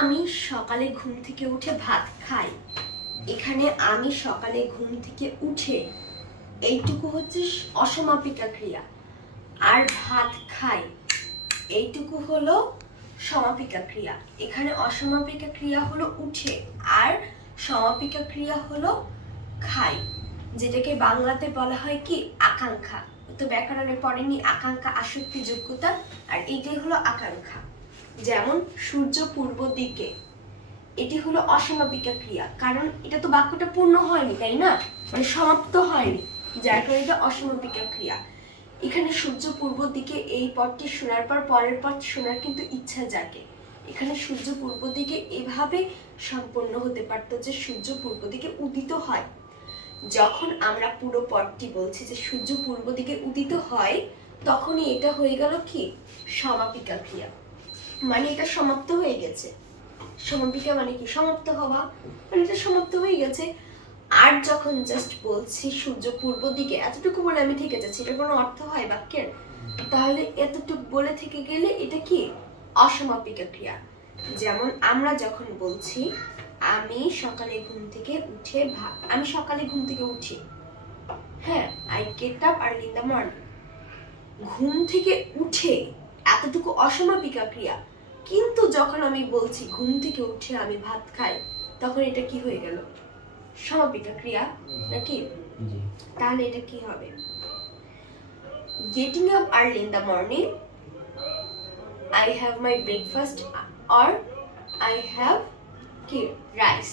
আমি সকালে ঘুম থেকে উঠে ভাত খাই। এখানে আমি সকালে ঘুম থেকে উঠে এইটুকু হচ্ছে অসমাপিকা ক্রিয়া, আর ভাত খাই এইটুকু হলো সমাপিকা ক্রিয়া। এখানে অসমাপিকা ক্রিয়া হলো উঠে, আর সমাপিকা ক্রিয়া হলো খাই, যেটাকে বাংলাতে বলা হয় কি আকাঙ্ক্ষা। তো ব্যাকরণে পড়েনি আকাঙ্ক্ষা, আসক্তি, যোগ্যতা, আর এইটাই হলো আকাঙ্ক্ষা। যেমন সূর্য পূর্ব দিকে, এটি হলো অসমাপিকা ক্রিয়া, কারণ এটা তো বাক্যটা পূর্ণ হয়নি, তাই না, মানে সমাপ্ত হয়নি, যার কারণে এটা অসমাপিকা ক্রিয়া। এখানে সূর্য পূর্ব দিকে এই পদটি শোনার পর পরের পদ শোনার কিন্তু ইচ্ছা জাগে। এখানে সূর্য পূর্ব দিকে এভাবে সম্পন্ন হতে পারতো যে সূর্য পূর্ব দিকে উদিত হয়। যখন আমরা পুরো পদটি বলছি যে সূর্য পূর্ব দিকে উদিত হয়, তখনই এটা হয়ে গেল কি সমাপিকা ক্রিয়া, মানে এটা সমাপ্ত হয়ে গেছে। সমাপিকা মানে কি সমাপ্ত হওয়া, মানে এটা সমাপ্ত হয়ে গেছে। আর যখন জাস্ট বলছি সূর্য পূর্ব দিকে, এতটুকু বলে আমি থেকে যাচ্ছি, এটা কোনো অর্থ হয় বাক্যের? তাহলে এতটুকু বলে থেকে গেলে এটা কি অসমাপিকা ক্রিয়া। যেমন আমরা যখন বলছি আমি সকালে ঘুম থেকে উঠে আমি সকালে ঘুম থেকে উঠি, হ্যাঁ, I get up early in the morning. ঘুম থেকে উঠে এতটুকু অসমাপিকা ক্রিয়া, কিন্তু যখন আমি বলছি ঘুম থেকে উঠে আমি ভাত খাই, তখন এটা কি হয়ে গেল সমাপিকা ক্রিয়া নাকি? তাহলে এটা কি হবে? Getting up early in the morning, I have my breakfast or I have কি রাইস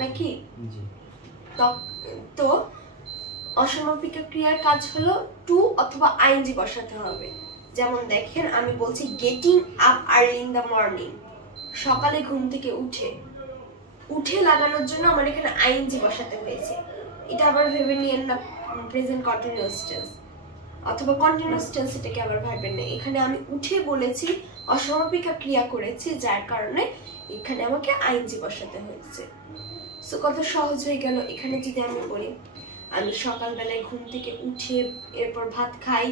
নাকি? তো অসমাপিকা ক্রিয়ার কাজ হলো টু অথবা আইএনজি বসাতে হবে। যেমন দেখেন আমি বলছি getting up early in the morning, সকালে ঘুম থেকে উঠে, উঠে লাগানোর জন্য আমার এখানে আইএনজি বসাতে হয়েছে। এটা আবার ভেবে নিয়েন না প্রেজেন্ট কন্টিনিউয়াস টেন্স অথবা কন্টিনিউয়াস টেন্স, এটাকে আবার ভাববেন না। এখানে আমি উঠে বলেছি, অসমাপিকা ক্রিয়া করেছি, যার কারণে এখানে আমাকে আইএনজি বসাতে হয়েছে। সো কত সহজ হয়ে গেল। এখানে যদি আমি বলি আমি সকালবেলায় ঘুম থেকে উঠে এরপর ভাত খাই,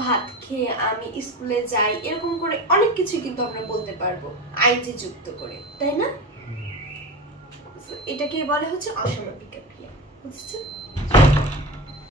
ভাত খেয়ে আমি স্কুলে যাই, এরকম করে অনেক কিছু কিন্তু আমরা বলতে পারবো আইএনজি যুক্ত করে, তাই না? এটাকে বলে হচ্ছে অসমাপিকা ক্রিয়া, বুঝছেন?